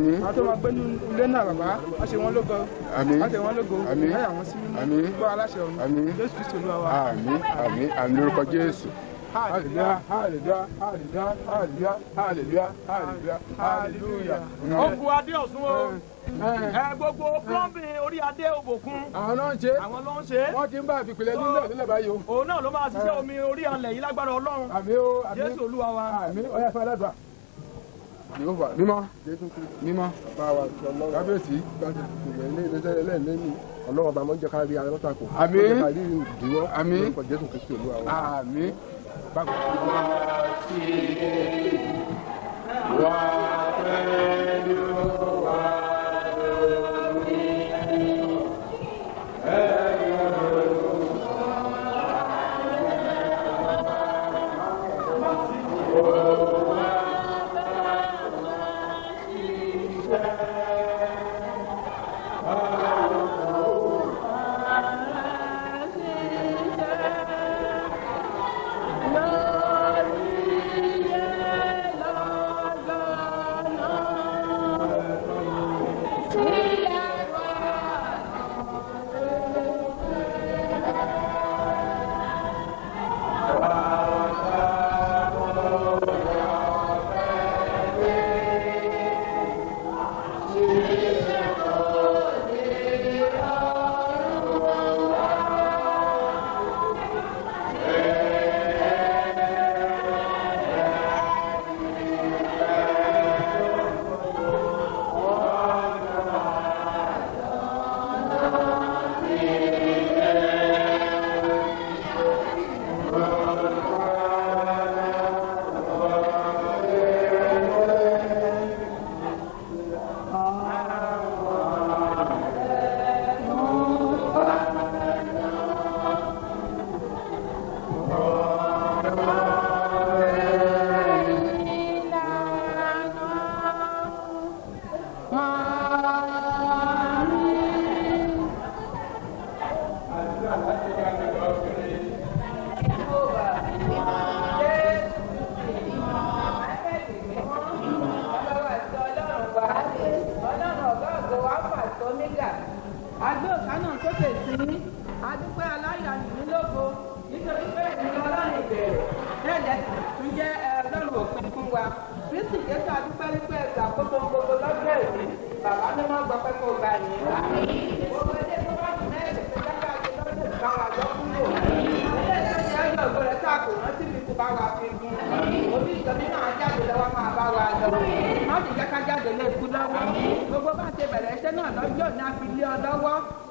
àwọn tó máa gbé ní ilé náà bàbá wọ́n ṣe wọ́n lógo wọ́n ṣe wọ́n lógo láyà wọ́n sí gbọ́ aláṣẹ ọ̀run Jésù Kristi Olúwa wa. àmín lórúkọ Jésù. Hallelujah, hallelujah, hallelujah, hallelujah, hallelujah, hallelujah, hallelujah. Ogun adé Ọ̀ṣun o. Gbogbo plumbing orí adé Òbòkun. Àwọn náà ń ṣe. Àwọn ló ń ṣe. Wọ́n ti ń bá ìpìlẹ̀ nílẹ̀ báyìí o. Òun náà ló máa ṣiṣẹ́ omi orí alẹ̀ yìí lágbára Ọlọ́run. Àmín o, àmín. Jésù Olúwa wa. Àmín, ó yá fún aládùá. Mímọ́, mímọ́, kábíyèsí. Ọlọ́run bá mọ́ jẹ́ ká rí ara lọ́ta kù. Àmín. Jẹ́ ká rí ìdíwọ́. Àmín. Lórúkọ Jésù Kristi Olúwa wa. Àmín.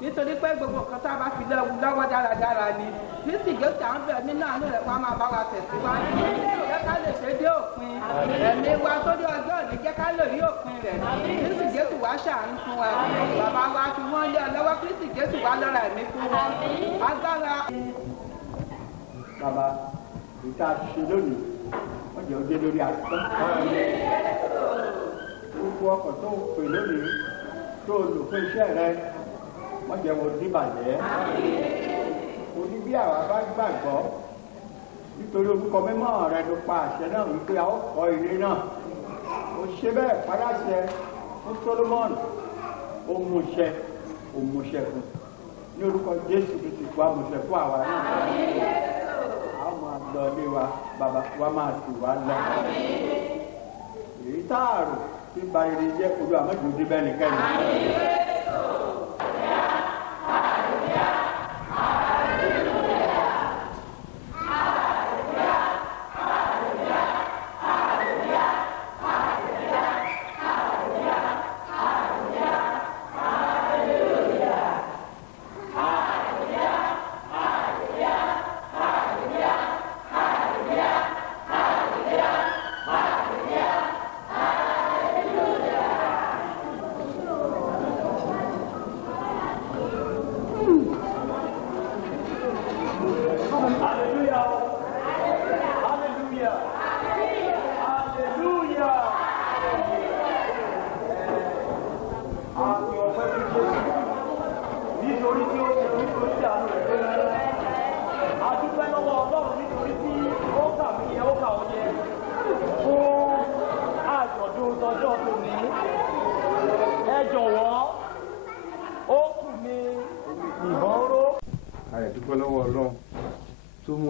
nítorí pé gbogbo nǹkan tá a bá fi lọ́wọ́ dáradára ni Kristi Jésù à ń bẹ̀ nínú àánú rẹ̀ wọ́n á máa bá wa tẹ̀síwájú jẹ́ ká lè ṣe dé òpin ẹ̀mí wa sórí ọjọ́ òní jẹ́ ká lè rí òpin rẹ̀ Kristi Jésù wá ṣàánú fún wa bàbá wa fi wọ́n lé ọ lọ́wọ́ Kristi Jésù wá lọ́ra ẹ̀mí fún wọn agbára. Bàbá ìta ṣe lónìí wọ́n jẹ́ ojú lórí àtúntò gbogbo ọkọ̀ tó pè lónìí tó lò fún iṣẹ́ rẹ wọ́n jẹ́ wọn díbàjẹ́ oní bí àwa bá gbàgbọ́ nítorí orúkọ mímọ́ rẹ ló pa àṣẹ náà wípé a ó kọ́ ilé náà ó ṣe bẹ́ẹ̀ paráṣẹ fún Solomon ó múṣẹ fún ní orúkọ Jésù Kristi fún àmúṣẹ fún àwa náà a máa lọ ilé wa bàbá wa máa sì wá lọ èyí táàrò tí ba eré jẹ́ olú àmọ́jù débẹ́ nìkan ni.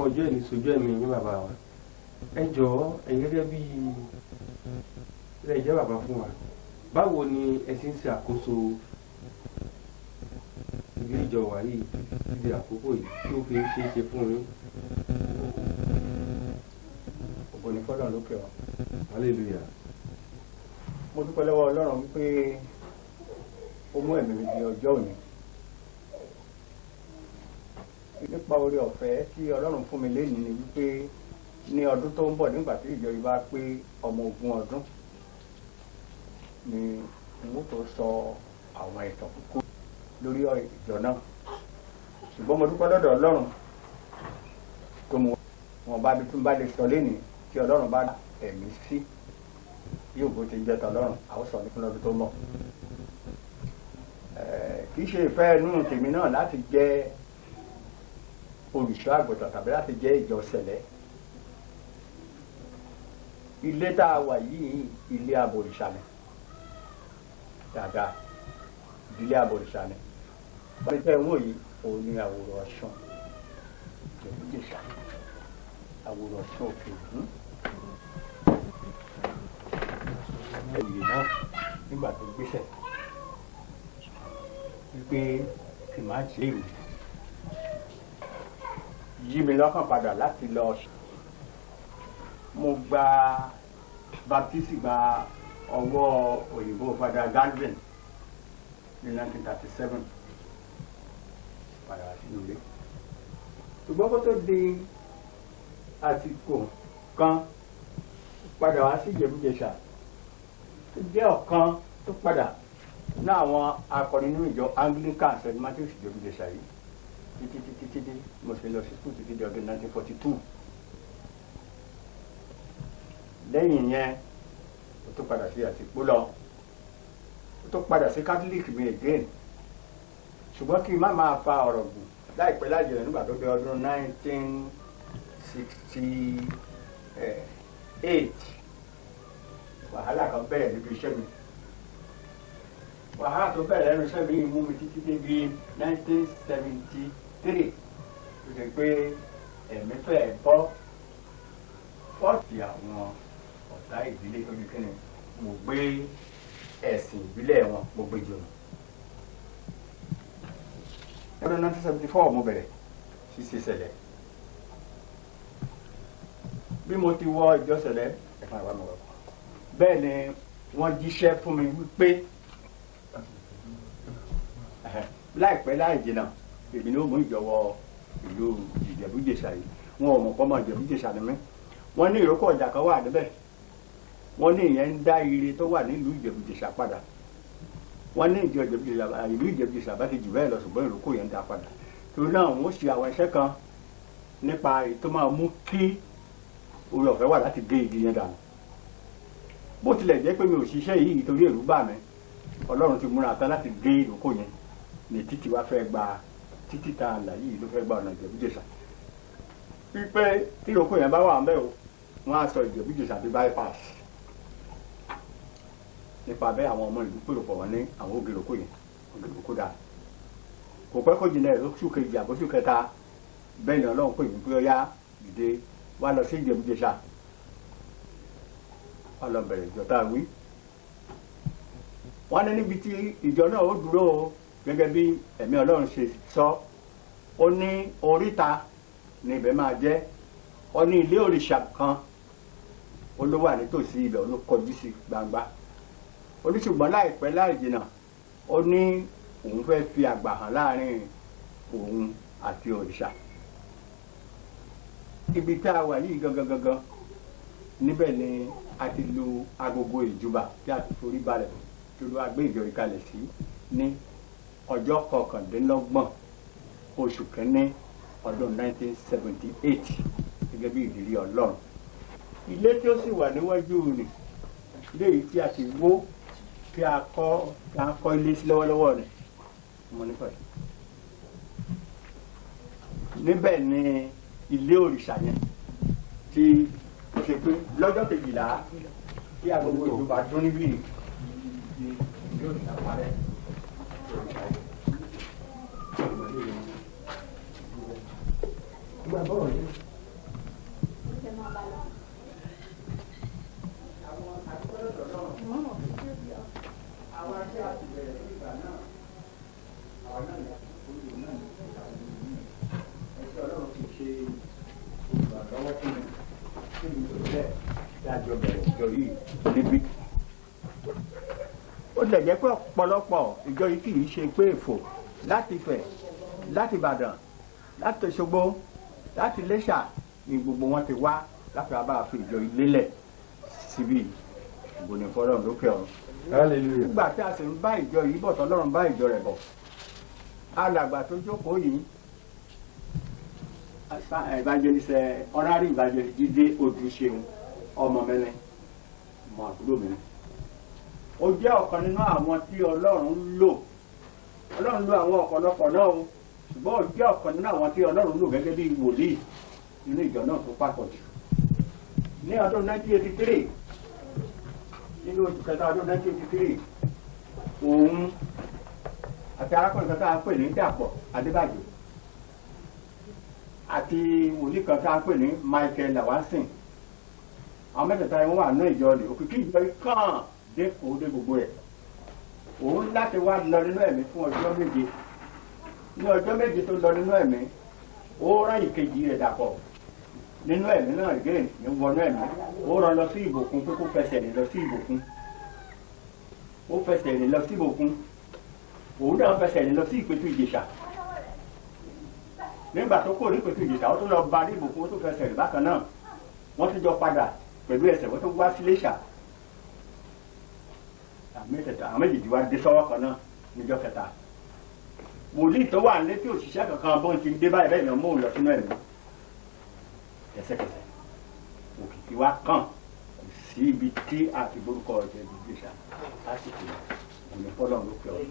ọjọ́ ìní sojú ẹ̀mí yín bàbá wa ẹ jọ̀ọ́ ẹ̀yin gẹ́gẹ́ bí ẹ jẹ́ bàbá fún wa báwo ni ẹ ti ń ṣe àkóso ilé ìjọ wa yìí títí àkókò yìí tí ó fi ń ṣe é ṣe fún yín. ògo ni fọ́lọ́run lókè wa. hallelujah. mo dúpẹ́ lọ́wọ́ ọlọ́run wípé ó mú ẹ̀mí mi di ọjọ́ òní. nípa oore ọ̀fẹ́ tí ọlọ́run fún mi lénìí ni wípé ní ọdún tó ń bọ̀ nígbà tí ìjọ yìí bá pé ọmọ 20 ọdún ni n ó tó sọ àwọn ìtàn kúkú lórí ìjọ náà. ṣùgbọ́n mo dúpẹ́ lọ́dọ̀ ọlọ́run tó mú wọn bá bí tún bá lè sọ lénìí tí ọlọ́run bá ẹ̀mí sí yóò bó ti jẹ́ tọ́lọ́run àwọn sọ ní fún ọdún tó ń bọ̀. kì í ṣe ìfẹ́ inú tèmi náà láti jẹ́ olùṣọ́ àgùntàn tàbí láti jẹ́ ìjọ sẹ̀lẹ̀. ilé tá a wà yìí ilé abòrìṣà ni dáadáa ìdílé abòrìṣà ni wọ́n ní tẹ́ ń wò yìí òun ni àwòrán ọ̀ṣun ìjẹ̀bú-jẹ̀ṣà àwòrán ọ̀ṣun òkè ògún. ẹ̀yìn náà nígbà tó gbéṣẹ̀ wípé kì máa ṣe èrò yí mi lọ́kàn padà láti lọ. mo gba baptisi gba ọwọ́ òyìnbó Father Galvin ní 1937 padà sínú ilé. ṣùgbọ́n kó tó di àsìkò kan padà wá sí Ìjẹ̀bú-Jẹ̀ṣà tó jẹ́ ọ̀kan tó padà ní àwọn akọni nínú ìjọ Anglican St. Matthew's Ìjẹ̀bú-Jẹ̀ṣà yìí títí mo ṣe lọ sí school títí di ọdún 1942. lẹ́yìn yẹn ó tó padà sí àtìpó lọ ó tó padà sí Catholic mi again. ṣùgbọ́n kí n má máa fa ọ̀rọ̀ gùn láìpẹ́ láìjìnlẹ̀ nígbà tó dé ọdún 1968 wàhálà kan bẹ̀rẹ̀ níbi iṣẹ́ mi. wàhálà tó bẹ̀rẹ̀ lẹ́nu iṣẹ́ mi mú mi títí débi 1973 tó ṣe pé ẹ̀mí fẹ́ bọ́ fọ́ọ̀tì àwọn ọ̀tá ìdílé tó ní kíni mo gbé ẹ̀sìn ìbílẹ̀ wọn mo gbé jùlọ. ọdún 1974 mo bẹ̀rẹ̀ ṣíṣe Sẹ̀lẹ̀. bí mo ti wọ ìjọ Sẹ̀lẹ̀ ẹ̀fọn àbámu wọ̀ bẹ́ẹ̀ ni wọ́n jíṣẹ́ fún mi wípé láìpẹ́ láì jìnnà èmi ni ó mú ìjọwọ́ ìlú Ìjẹ̀bú-Jẹ̀ṣà yìí. wọn ò mọ̀ pọ́ mọ́ Ìjẹ̀bú-Jẹ̀ṣà ni mí. wọ́n ní ìrókò ọjà kan wà níbẹ̀. wọ́n ní ìyẹn ń dá ire tó wà nílùú Ìjẹ̀bú-Jẹ̀ṣà padà. wọ́n ní ìlú Ìjẹ̀bú-Jẹ̀ṣà bá ti jù bẹ́ẹ̀ lọ ṣùgbọ́n ìrókò yẹn ń dá padà. torí náà wọ́n ṣe àwọn iṣẹ́ kan nípa ètò máa mú kí oore ọ̀fẹ́ wà láti gé igi yẹn dànù. bó tilẹ̀ jẹ́ pé mi ò ṣiṣẹ́ yìí torí ẹ̀rù bà mí Ọlọ́run ti múra tán láti gé ìrókò yẹn ní títí wá fẹ́ gba títí ta àlà yìí ló fẹ́ gba ọ̀nà Ìjẹ̀bú-Jẹ̀ṣà. pípẹ́ tí ìrókò yẹn bá wà ń bẹ̀ o wọ́n á sọ Ìjẹ̀bú-Jẹ̀ṣà bí bypass. nípa bẹ́ẹ̀ àwọn ọmọ ìlú pèrò pọ̀ wọ́n ní àwọn ògè ìrókò yẹn ògè ìrókò dáa. kò pẹ́ kó jìnnà lóṣù kejì àbóṣù kẹta bẹ́ẹ̀ ni Ọlọ́run pè mí pé ó yá dìde wá lọ sí Ìjẹ̀bú-Jẹ̀ṣà wá lọ bẹ̀rẹ̀ ìjọ tá a wí. wọ́n ní níbi tí ìjọ náà ó dúró o gẹ́gẹ́ bí ẹ̀mí Ọlọ́run ṣe sọ ó ní oríta ní ibẹ̀ máa jẹ́ ó ní ilé òrìṣà kan ó ló wà nítòsí ibẹ̀ ó ló kọjú sí gbangba ó ní ṣùgbọ́n láìpẹ́ láì jìnnà ó ní òun fẹ́ fi àgbà hàn láàrin òun àti òrìṣà. ibi tá a wà yìí gangan níbẹ̀ ni a ti lu agogo ìjùbà tí a ti forí balẹ̀ tó ló wá gbé ìjọ ìkalẹ̀ sí ní ọjọ́ 29 oṣù kínní ọdún 1978 gẹ́gẹ́ bí ìdílé Ọlọ́run. ilé tí ó sì wà níwájú rẹ̀ léyìí tí a ti wó tí a kọ́ ilé sí lọ́wọ́lọ́wọ́ rẹ̀ mo nípa ẹ̀. níbẹ̀ ni ilé òrìṣà yẹn tí ó ṣe pé lọ́jọ́ 12 tí agogo ìjọba dún níbí ni ilé òrìṣà parẹ́. Gbàgbọ́ rẹ̀ ó lè jẹ́ pé ọ̀pọ̀lọpọ̀ ìjọ yìí kì í ṣe pé èfò láti Ifẹ̀ láti Ìbàdàn láti Òṣogbo láti Iléṣà ni gbogbo wọn ti wá láti wá bá a fi ìjọ yìí lélẹ̀ síbí ìbòní fọlọ́run lókè ọ̀run. hallelujah. nígbà tí a sì ń bá ìjọ yìí bọ̀ tọ́lọ́run bá ìjọ rẹ̀ bọ̀ alàgbà tó jókòó yìí evangelist honorary evangelist Jídé Odùṣeun ọmọ mẹ́lẹ́ ọmọ àbúrò mi ó jẹ́ ọ̀kan nínú àwọn tí Ọlọ́run lò àwọn ọ̀pọ̀lọpọ̀ náà o ṣùgbọ́n ó jẹ́ ọ̀kan nínú àwọn tí Ọlọ́run lò gẹ́gẹ́ bí wòlíì nínú ìjọ náà tó pàtó jù ní ọdún 1983 nínú oṣù kẹta ọdún 1983 òun àti arákùnrin kan tá a pè ní Dàpọ̀ Adébàjò àti wòlíì kan tá a pè ní Michael Lawansin àwọn mẹ́tẹ̀ẹ̀ta yẹn wọ́n wà ní ìjọ rẹ̀ òkìkí ìjọ yìí kàn dé kó dé gbogbo ẹ̀ òun láti wá lọ nínú ẹ̀mí fún ọjọ́ méje ní ọjọ́ méje tó lọ nínú ẹ̀mí ó rán ìkejì rẹ̀ Dàpọ̀ nínú ẹ̀mí náà again ní wọnú ẹ̀mí ó rán lọ sí Ìbòkun pé kó fẹsẹ̀ rìn lọ sí Ìbòkun ó fẹsẹ̀ rìn lọ sí Ìbòkun òun náà fẹsẹ̀ rìn lọ sí Ìpẹ̀tù Ìjẹ̀ṣà nígbà tó kó ní Ìpẹ̀tù Ìjẹ̀ṣà ó tún lọ bá ní Ìbòkun ó tún fẹsẹ̀ rìn bákan náà wọ́n ti jọ padà pẹ̀lú ẹsẹ̀ wọ́n tún wá sí Iléṣà àwọn méjèèjì wá dé sọ́wọ́ kan náà níjọ́ kẹta wòlíì tó wà létí òṣìṣẹ́ kankan bó ń ti dé báyìí bẹ́ẹ̀ ni ọmọ òun lọ sínú ẹ̀mí ẹsẹ̀kẹsẹ̀ òkìkí wa kàn kò sí ibi tí a ti borúkọ ọ̀jẹ̀ Ìjẹ̀ṣà lásìkò òní fọlọ́run ló pẹ́ ọ́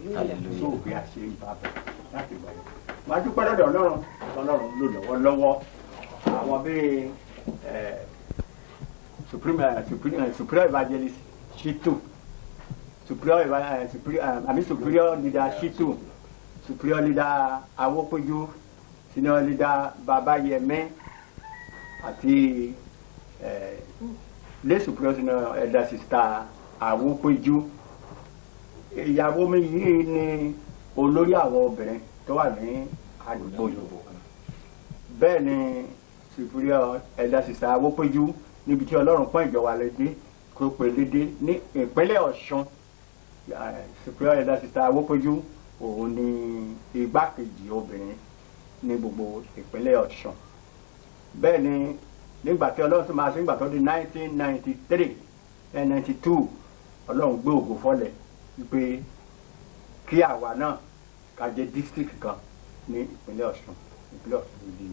sóògbé àṣẹ ìbábẹ́ láti gbà yẹn. máa dúpẹ́ lọ́dọ̀ Ọlọ́run lò lọ́wọ́lọ́wọ́ àwọn bíi superior evangelist Shitu superior leader Shitu superior leader Awópéjú senior leader Babayẹmẹ àti lé superior senior elder sister Awópéjú ìyàwó mi yìí ni olórí àwọn obìnrin tó wà ní àdúgbò yòówó bẹ́ẹ̀ ni superior elder sister Awópéjú níbi tí Ọlọ́run pọ́n ìjọba lédè kó pè lédè ní ìpínlẹ̀ Ọ̀ṣun superior elder sister Awópéjú òun ni igbákejì obìnrin ní gbogbo ìpínlẹ̀ Ọ̀ṣun bẹ́ẹ̀ ni nígbà tí Ọlọ́run tó máa ṣe nígbà tó di 1993 92 Ọlọ́run gbé ògo fọ́lẹ̀ wípé kí àwa náà ká jẹ́ district kan ní ìpínlẹ̀ Ọ̀ṣun di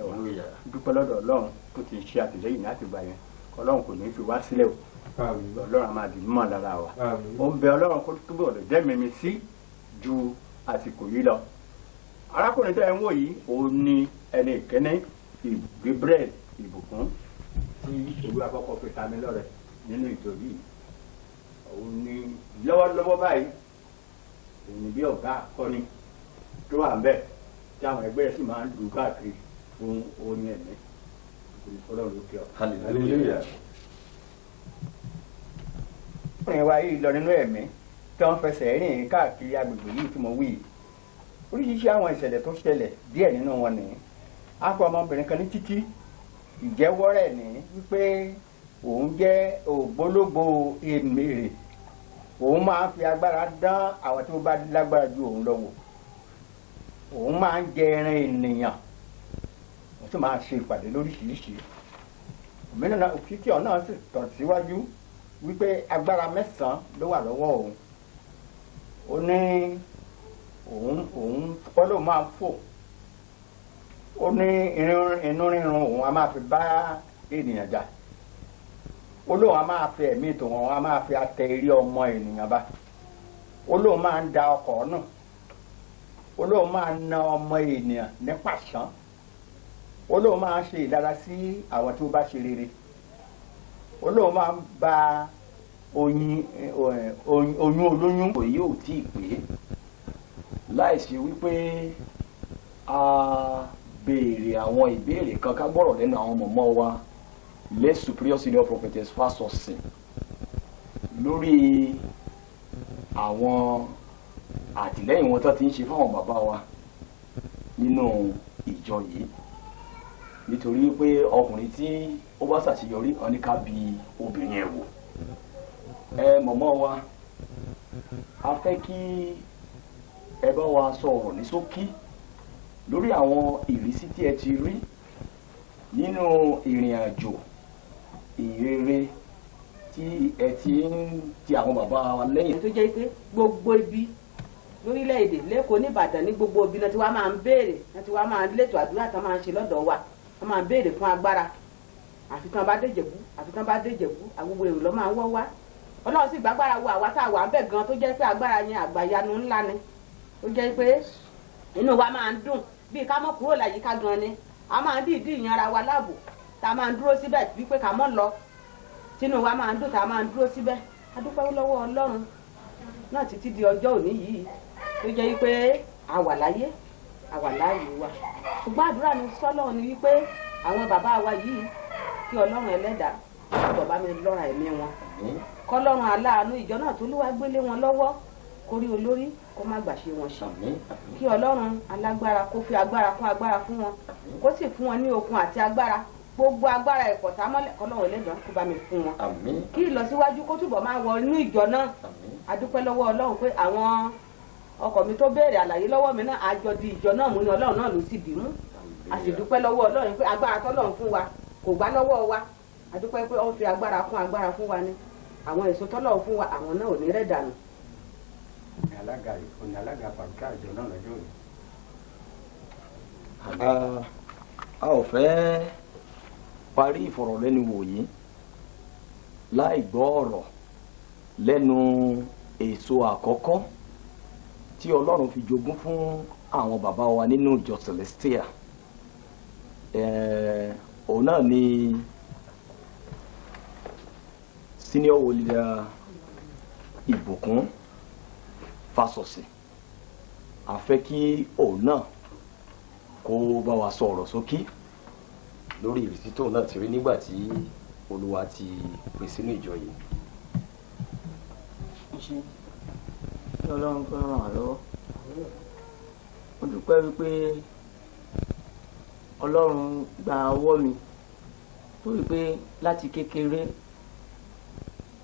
ẹwà dúpẹ́ lọ́dọ̀ Ọlọ́run tó ti ṣe àtìlẹ́yìn láti gbà yẹn Ọlọ́run kò ní fi wá sílẹ̀ o Ọlọ́run á máa dì mọ́ lára wa ó ń bẹ Ọlọ́run kó túbọ̀ lè dẹ́mẹ̀mí sí ju àsìkò yìí lọ arákùnrin tẹ́ ẹ ń wò yìí òun ni ẹni ìkẹ́ni Gabriel Ìbùkún tí olú àkọ́kọ́ fi ta mí lọ́rẹ nínú ìtòrí yìí òun ni lọ́wọ́lọ́wọ́ báyìí òun ni bí ọ̀gá akọni tó wà ń bẹ̀ tí àwọn ẹgbẹ́ sì máa ń lù káàkiri fún orin ẹ̀mí Ọlọ́run lókè ọ̀. hallelujah. ọkùnrin wa yìí lọ nínú ẹ̀mí tí wọ́n fẹsẹ̀ rìn káàkiri agbègbè yìí tí mo wí yìí oríṣiríṣi àwọn ìṣẹ̀lẹ̀ tó ṣẹlẹ̀ díẹ̀ nínú wọn nìyí akọ ọmọbìnrin kan ní Títí ìjẹ́wọ́ rẹ̀ ní wípé òun jẹ́ ògbólógbò èmèrè òun máa ń fi agbára dán àwọn tí ó bá lágbára ju òun lọ wò òun máa ń jẹ ẹran ènìyàn òun sì máa ṣe ìpàdé lóríṣiríṣi òmìnira Títí náà sì tàn síwájú wípé agbára 9 ló wà lọ́wọ́ òun ó ní òun kọ́ ló máa fò ó ní inú rírun òun a máa fi bá ènìyàn jà ó lóun a máa fi ẹ̀mí tòun a máa fi atẹ eré ọmọ ènìyàn bá ó lóun máa ń da ọkọ̀ náà ó lóun máa ń na ọmọ ènìyàn ní pàṣán ó lóun máa ń ṣe ìdára sí àwọn tí ó bá ṣe rere ó lóun máa ń ba oyún olóyún. èyí ò tí ì pé láìsí wípé a béèrè àwọn ìbéèrè kan ká gbọ́rọ̀ lẹ́nu àwọn mọ̀mọ́ wa late superior senior prophetess Fásọsìn lórí àwọn àtìlẹ́yìn wọn tó ti ń ṣe fáwọn bàbá wa nínú ìjọ yìí nítorí pé ọkùnrin tí ó bá ṣàṣeyọrí kan ní ká bi obìnrin ẹ̀ wò mọ̀mọ́ wa a fẹ́ kí ẹ bá wa sọ̀rọ̀ ní ṣókí lórí àwọn ìrísí tí ẹ ti rí nínú ìrìn àjò ìrere tí ẹ ti ń ti àwọn bàbá wa lẹ́yìn. tó jẹ́ pé gbogbo ibi lórílẹ̀‐èdè lẹ́kọ̀ọ́ nìbàdàn ní gbogbo ibi náà tí wàá máa ń béèrè náà tí wàá máa ń létò àdúrà tí wọ́n máa ń ṣe lọ́dọ̀ wa wọ́n máa ń béèrè fún agbára àfi tí wọ́n bá déjẹ̀bú àfi tí wọ́n bá déjẹ̀bú àgbogbo èrò lọ́ máa ń wọ́ wá ọlọ́run sì gbàgbára wo àwa tá a wà ń bẹ̀ gan tó jẹ́ pé agbára yẹn àgbàyanu ńlá ni tó jẹ́ pé inú wa máa ń dùn bíi ká mọ́ kúrò láyìíká gan ni a máa ń dìídì ìyanra wa láàbò tá a máa ń dúró síbẹ̀ wípé ká mọ́ lọ tínú wa máa ń dùn tá a máa ń dúró síbẹ̀ a dúpẹ́ lọ́wọ́ ọlọ́run náà títí di ọjọ́ òní yìí tó jẹ́ wípé a wà láyé a wà láàyè wa ṣùgbọ́n àdúrà mi sọ́lọ́run ni wípé àwọn bàbá wa yìí kí ọlọ́run ẹlẹ́dàá kó bá mi lọ́ra ẹ̀mí wọn kọ́lọ́run aláàánú ìjọ náà tó lúwa gbélé wọn lọ́wọ́ kórí olórí kó má gbàṣe wọn ṣe kí ọlọ́run alágbára kó fi agbára kún agbára fún wọn kó sì fún wọn ní okun àti agbára gbogbo agbára ìpọ̀tà mọ́lẹ̀ kọ́lọ́run ẹlẹ́dàá kó bá mi fún wọn kí ìlọsíwájú kó túbọ̀ máa wọ inú ìjọ náà a dúpẹ́ lọ́wọ́ ọlọ́run pé àwọn ọkọ mi tó béèrè àlàyé lọ́wọ́ mi náà àjọ di ìjọ náà mú ní ọlọ́run náà ló sì dì mú a sì dúpẹ́ lọ́wọ́ ọlọ́run pé agbára tọ́lọ́run fún wa kò gbá lọ́wọ́ wa a dúpẹ́ pé ó fi agbára kún agbára fún wa ni àwọn èso tọ́lọ́run fún wa àwọn náà ò ní rẹ̀ dànù. òní alága pàrọ̀kì àjọ náà lọ́jọ́ yìí. a ò fẹ́ parí ìfọ̀rọ̀lẹ́nuwò yìí láì gbọ́ ọ̀rọ̀ lẹ́nu èso àkọ́kọ́ tí ọlọ́run fi jogún fún àwọn bàbá wa nínú ìjọ Celestial òun náà ni senior leader Ìbùkún Fásọ̀sì a fẹ́ kí òun náà kó bá wa sọ ọ̀rọ̀ sókè lórí ìrísí tóun náà ti rí nígbà tí Olúwa ti pè sínú ìjọ yìí. kí ọlọ́run kó ràn wá lọ́wọ́ mo dúpẹ́ wípé ọlọ́run gba ọwọ́ mi torí pé láti kékeré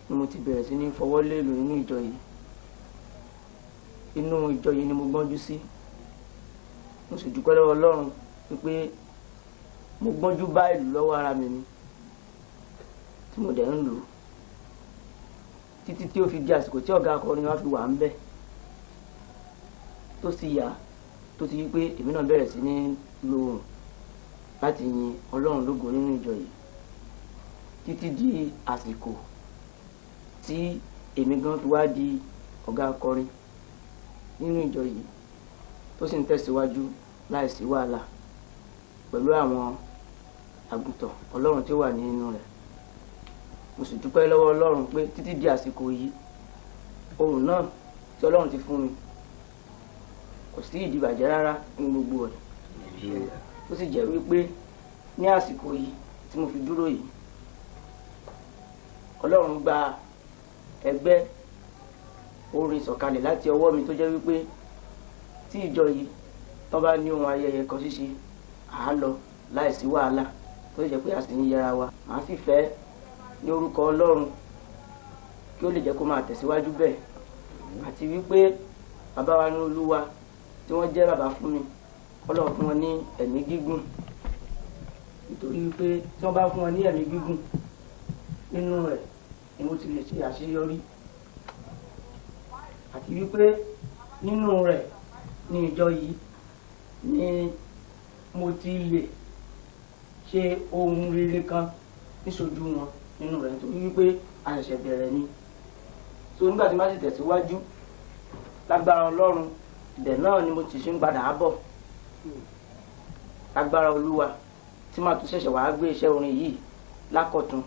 ni mo ti bẹ̀rẹ̀ sí ní fọwọ́ léèlò nínú ìjọ yìí inú ìjọ yìí ni mo gbọ́njú sí mo sì dúpẹ́ lọ́wọ́ ọlọ́run wípé mo gbọ́njú bá ìlú lọ́wọ́ ara mi ni tí mo dẹ̀ ń lò títí tí ó fi di àsìkò tí ọ̀gá akọrin wa fi wà ń bẹ̀ tó sì yá tó ti yí pé èmi náà bẹ̀rẹ̀ sí ní lo ohùn láti yin ọlọ́run lógo nínú ìjọ yìí títí di àsìkò tí èmi gan fi wá di ọ̀gá akọrin nínú ìjọ yìí tó sì ń tẹ̀síwájú láìsí wàhálà pẹ̀lú àwọn àgùntàn ọlọ́run tí ó wà nínú rẹ̀ mo sì dúpẹ́ lọ́wọ́ ọlọ́run pé títí di àsìkò yìí ohùn náà tí ọlọ́run ti fún mi kò sí ìdìbàjẹ́ rárá ní gbogbo rẹ̀ ó sì jẹ́ wípé ní àsìkò yìí tí mo fi dúró yìí ọlọ́run gba ẹgbẹ́ orin sọ̀kalẹ̀ láti ọwọ́ mi tó jẹ́ wípé tí ìjọ yìí tó bá ní ohun ayẹyẹ kan ṣíṣe à á lọ láìsí wàhálà tó jẹ́ pé a sì ń yẹra wa màá sì fẹ́ ní orúkọ ọlọ́run kí ó lè jẹ́ kó máa tẹ̀síwájú bẹ́ẹ̀ àti wípé bàbá wa ní olúwa tí wọ́n jẹ́ bàbá fún mi ọlọ́run fún wọn ní ẹ̀mí gígùn nítorí wípé tí wọ́n bá fún wọn ní ẹ̀mí gígùn nínú rẹ̀ ni mo ti lè ṣe àṣeyọrí àti wípé nínú rẹ̀ ní ìjọ yìí ni mo ti lè ṣe ohun rere kan níṣojú wọn nínú rẹ̀ nítorí wípé a ṣẹ̀ṣẹ̀ bẹ̀rẹ̀ ni so nígbà tí má sì tẹ̀síwájú lágbára ọlọ́run ibẹ̀ náà ni mo ti ṣe ń padà bọ̀ lágbára olúwa tí màá tún ṣẹ̀ṣẹ̀ wàá gbé iṣẹ́ orin yìí lákọ̀tun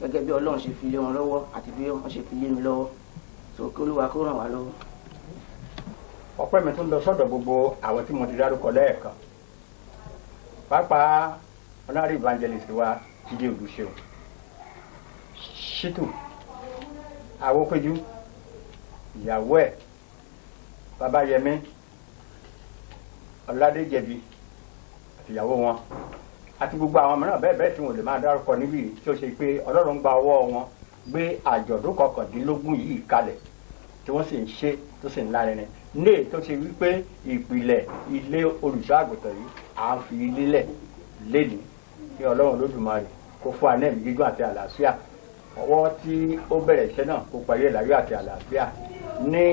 gẹ́gẹ́ bí ọlọ́run ṣe fi lé wọn lọ́wọ́ àti bí wọ́n ṣe fi lé mi lọ́wọ́ so kí olúwa kó ràn wá lọ́wọ́. ọpẹ́ mi tún lọ sọ́dọ̀ gbogbo àwọn tí mo ti dárúkọ lẹ́ẹ̀kan pàápàá honorary evangelist wa Jídé Olúṣeun Ṣítù Awópéjú ìyàwó ẹ̀ Babáyẹmí Ọládéjẹbi àtìyàwó wọn àti gbogbo àwọn mìíràn bẹ́ẹ̀ bẹ́ẹ̀ tí wọn lè máa dárúkọ níbí tí ó ṣe pé Ọlọ́run gba ọwọ́ wọn gbé àjọ̀dún 19 yìí kalẹ̀ tí wọ́n sì ń ṣe tó sì ń lárinrin ní èyí tó ṣe wípé ìpìlẹ̀ ilé olùṣọ́ àgùntàn yìí à ń fi lélẹ̀ lénìí kí ọlọ́run lódùmarè kó fún wa ní ẹ̀mí gígùn àti àlàáfíà ọwọ́ tí ó bẹ̀rẹ̀ iṣẹ́ náà kó parí ẹ̀ láyọ̀ àti àlàáfíà ní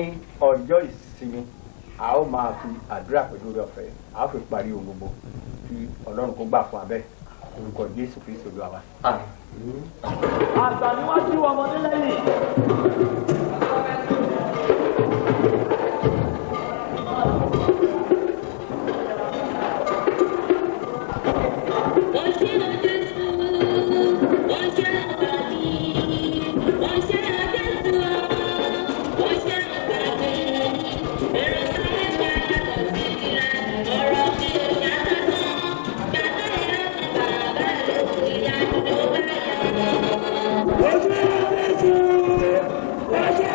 ọjọ́ ìsinmi a ó máa fi àdúrà pẹ̀lú oore ọ̀fẹ́ a ó fi parí ohun gbogbo kí ọlọ́run kó gbà fún abẹ́ orúkọ Jésù Kristi Olúwa wa. àgbà níwájú ọmọdé lẹ́yìn. Let's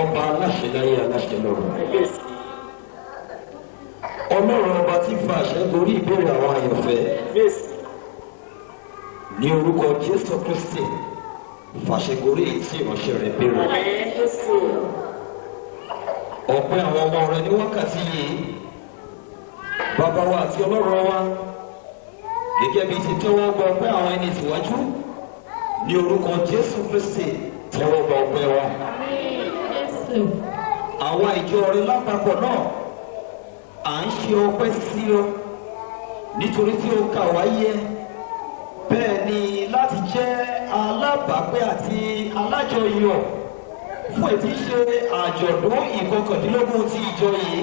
Ọba aláṣẹ láyé aláṣẹ lọ́run. Ọlọ́run ọba tí fa àṣẹ borí ìbéèrè àwọn àyànfẹ́. Ní orúkọ Jésù Kristi, fàṣẹ gorí èyí tí ìránṣẹ́ rẹ̀ béèrè. Ọpẹ́ àwọn ọmọ rẹ ní wákàtí yìí. Bàbá wa àti Ọlọ́run wa, gẹ́gẹ́ bí ti tẹ́wọ́ gbọ́ pé àwọn ẹni tìwájú ní orúkọ Jésù Kristi tẹ́wọ́ gbọ́ pé wa. Àwa ìjọ rẹ lápapọ̀ náà à ń ṣe ọpẹ́ sí ọ nítorí tí ó kà wá yẹ bẹ́ẹ̀ ni láti jẹ́ alábàápẹ́ àti alájọyọ̀ fún ètí ṣe àjọ̀dún ìkọkàndínlógún ti ìjọ yìí.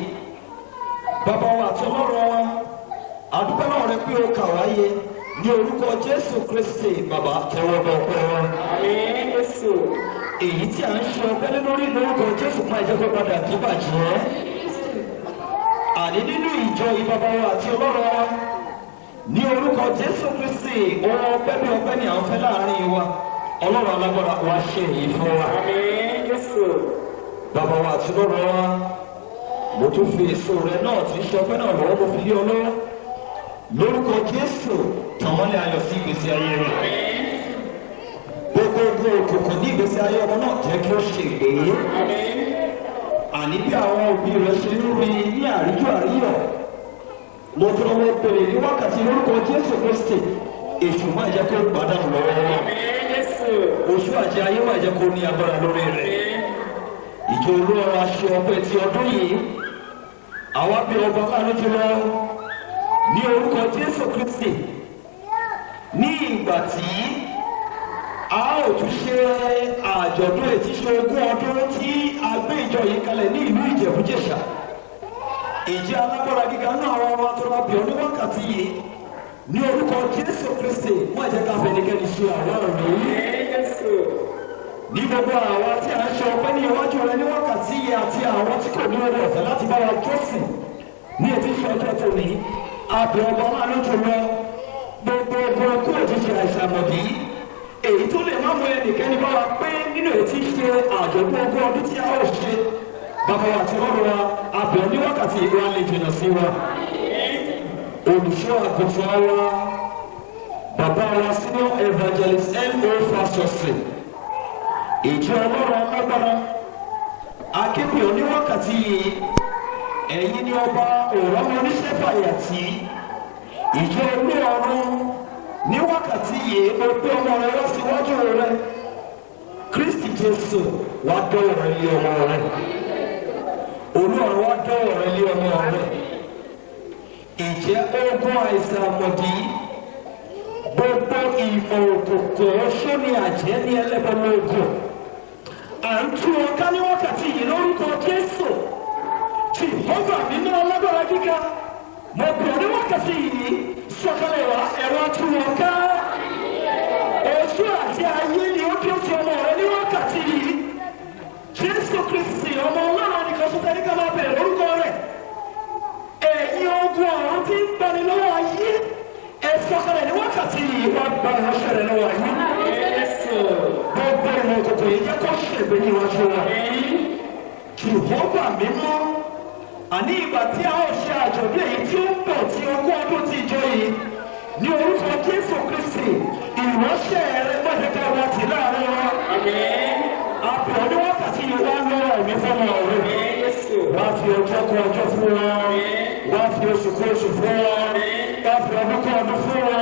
Bàbá wa àti Ọlọ́run wa àdúgbò náà rẹ pé ó kà wá yẹ ní orúkọ Jésù Kristi bàbá tẹ́wọ́ gbọ́ pẹ́ wa. Èyí tí à ń ṣe ọpẹ́ lé lórí lórúkọ Jésù máa jẹ́ kó padà kí bàjẹ́. Àní nínú ìjọ yìí bàbá wa àti Ọlọ́run wa ní orúkọ Jésù Kristi ohun ọpẹ́ bí ọpẹ́ ni à ń fẹ́ láàrin wa. Ọlọ́run alágbára wa ṣe èyí fún wa. Bàbá wa àti Ọlọ́run wa mo tún fi èso rẹ náà tí ń ṣe ọpẹ́ náà lọ́wọ́ mo fi lé ọ lọ́wọ́ lórúkọ Jésù tàmọ́lẹ̀ ayọ̀ sí ìgbésí ayé rẹ. Gbogbo òkùnkùn ní ìgbésí ayé ọmọ náà jẹ́ kí ó ṣe ìgbéyé. Àní bí àwọn òbí rẹ ṣe ń rí ní àríjọ àríyọ̀ mo fi ọwọ́ pèrè ní wákàtí lórúkọ Jésù Kristi èṣù máa jẹ́ kó gbádùn lọ́wọ́ wọn. Oṣù àjẹ ayé máa jẹ́ kó ní agbára lórí rẹ̀. Ìjọ olóòrùn aṣọ ọpẹ́ ti ọdún yìí àwa bí ọba láàánú jùlọ ní orúkọ Jésù Kristi ní ìgbà tí a ó tún ṣe àjọ̀dún ètí ṣe ogún ọdún tí a gbé ìjọ yìí kalẹ̀ ní ìlú Ìjẹ̀bú-Jẹ̀ṣà. Ìjẹ́ alágbára gíga náà àwọn ọmọ atọ́ra bí ọdún wákàtí yìí ní orúkọ Jésù Kristi wọ́n jẹ́ ká fẹ́nikẹ́ni ṣe àwọn ọ̀rọ̀ yìí. Ní gbogbo àwa tí a ń ṣe ọpẹ́ ní iwájú rẹ ní wákàtí yìí àti àwọn tí kò ní ọdún ọ̀fẹ́ láti bá wa jọ́sìn ní ètí ṣe ọjọ́ tòní àbẹ̀ ọba máa ló jùlọ gbogbo kú òjijì àìsàmọ̀dí èyí tó lè má mú ẹnìkẹ́ni bá wa pé nínú ètí ṣe àjọ̀dún ogún ọdún tí a ó ṣe bàbá wa àti ọlọ́run wa àbẹ̀ ní wákàtí ìlú alẹ́ jìnnà sí wa. Olùṣọ́ àgùntàn wa bàbá wa senior evangelist L.O. Fásọsì ìjọ ọlọ́run alágbára akébíọ̀ ní wákàtí yìí ẹ̀yin ni ọba òrọ́mọ oníṣẹ́ fàyàtì ìjọ olóòrùn ní wákàtí yìí mo pé ọmọ rẹ wá síwájú rẹ Kristi Jésù wá dọ́wọ́ rẹ lé ọmọ rẹ olóòrùn wá dọ́wọ́ rẹ lé ọmọ rẹ. Ìjẹ́ ogun àìsàn àmọ̀dí gbogbo ìmọ̀ òkùnkùn ọ̀ṣọ́ ni àjẹ́ ní ẹlẹ́bọ̀lógún à ń tú wọn ká ní wákàtí yìí lórúkọ Jésù Jèhófà nínú alágbára gíga mo bẹ̀ ní wákàtí yìí sọ̀kalẹ̀ wá ẹ̀rọ tú wọn ká oṣù àti ayé ni ó dé ti ọmọ rẹ ní wákàtí yìí Jésù Kristi ọmọ Ọlọ́run nìkan tó tẹ́lẹ̀ ká máa bẹ̀rẹ̀ lórúkọ rẹ̀. Ẹ̀yin ogun ọ̀run tí ń gbani lọ́wọ́ ayé ẹ sọ̀kalẹ̀ ní wákàtí yìí wá gba ìránṣẹ́ rẹ̀ lọ́wọ́ ayé. Gbogbo ìwọ̀n òkùnkùn yìí jẹ́ kó ṣègbè ní iwájú wa. Jèhófà mímọ́ àní ìgbà tí a ó ṣe àjọ̀dún èyí tí ó ń bọ̀ tí ogún ọdún ti ìjọ yìí ní orúkọ Jésù Kristi ìránṣẹ́ rẹ̀ gbọ́dọ̀ká wa ti láàrin wa. Àbọ̀ ní wákàtí yìí wá lọ́wọ́ ẹ̀mí fọ́mọ rẹ̀. Wá fi ọjọ́ kún ọjọ́ fún wa. Wá fi oṣù kún oṣù fún wa. Wá fi ọdún kún ọdún fún wa.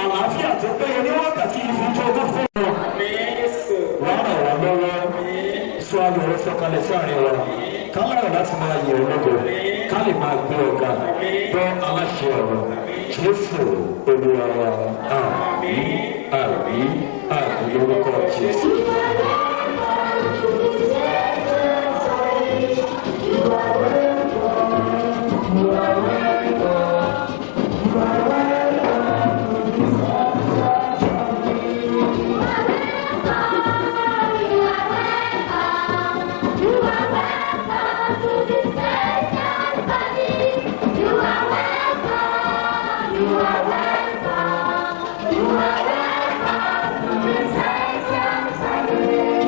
Àlàáfíà tó péye ní wákàtí yìí fi jogún fún wa. Wá ràn wá lọ́wọ́. Sọ ayọ̀ rẹ sọ̀kalẹ̀ sáàrin wa. Ká láyọ̀ láti máa yẹ ológo. Ká lè máa gbé ọ̀gá. Gbọ́ aláṣẹ ọ̀rọ̀. Jésù Olúwa wa. Àmín. Àmín. Àmín lórúkọ Jésù. You are welcome to this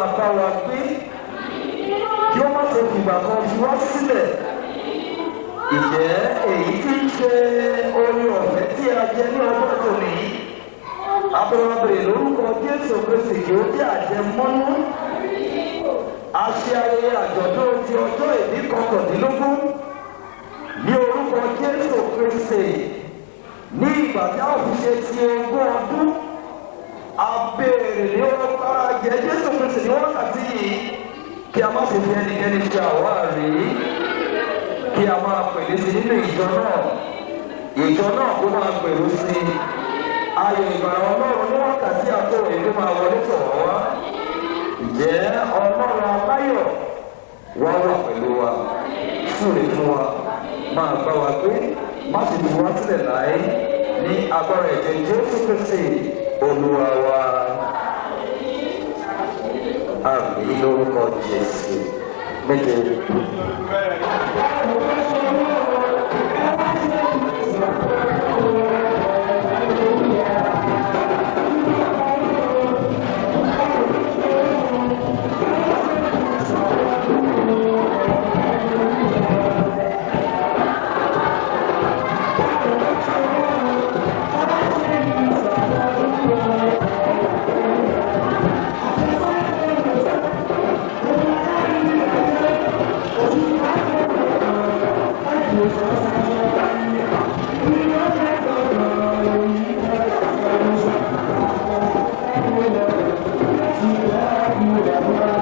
máa bá wa gbé kí ó má ṣe fìgbà kan fi wá sílẹ̀. Ìjẹ́ èyí tí ń ṣe orin ọ̀fẹ́ tí a jẹ ní ọjọ́ tòní abẹ́rẹ́bẹ̀rẹ̀ lórúkọ Jésù Kristi kí ó jẹ́ àjẹmọ́nú. A ṣe ayẹyẹ àjọ̀dún ti ọjọ́ ìbí kọkàndínlógún ní orúkọ Jésù Kristi ní ìgbà tí a ò fi ṣe ti 20 ọdún. A béèrè ní ọ̀pára jẹ Jésù Kristi ní wákàtí yìí kí a má ṣe fi ẹnikẹ́ni ṣe àwárí, kí a máa pèlè sí nínú ìjọ náà kó máa pèrú sí ayọ̀ ìgbà Ọlọ́run ní wákàtí àtọ̀wé tó máa wọlé tọ̀ wá. Ǹjẹ́ Ọlọ́run aláyọ̀ wá wà pẹ̀lú wa, súre fún wa, máa bá wa gbé, má sì fi wá sílẹ̀ láé ní agbára ẹ̀jẹ̀ Jésù Kristi Olúwa wa. Àmín lórúkọ Jésù. Méje. Thank you.